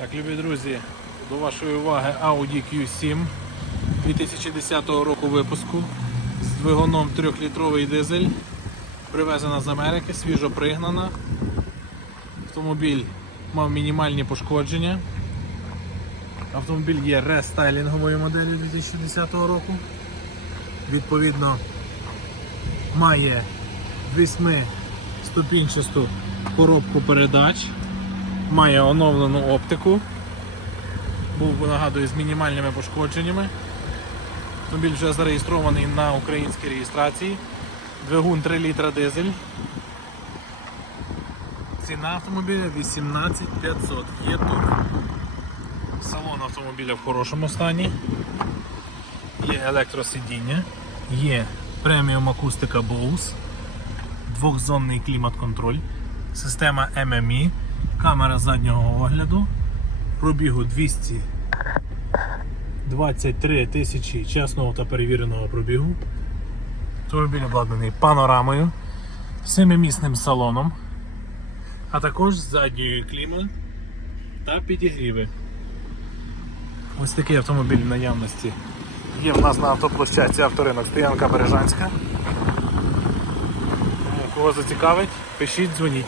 Так, любі друзі, до вашої уваги Audi Q7 2010 року випуску з двигуном 3-літровий дизель. Привезена з Америки, свіжо пригнана. Автомобіль мав мінімальні пошкодження. Автомобіль є рестайлінгової моделі 2010 року. Відповідно, має 8-ступінчасту коробку передач має оновлену оптику. Був, нагадую, з мінімальними пошкодженнями. Автомобіль вже зареєстрований на українській реєстрації. Двигун 3 літра дизель. Ціна автомобіля 18500. Є тут. Салон автомобіля в хорошому стані. Є електросидіння, є преміум акустика Bose, двохзонний клімат-контроль, система MMI, камера заднього огляду, пробігу 223 тисячі чесного та перевіреного пробігу. Автомобіль обладнаний панорамою, семимісним салоном, а також задньою клімат та підігріви. Ось такий автомобіль в наявності є в нас на автоплощадці авторинок Стоянка Бережанська. Кого зацікавить, пишіть, дзвоніть.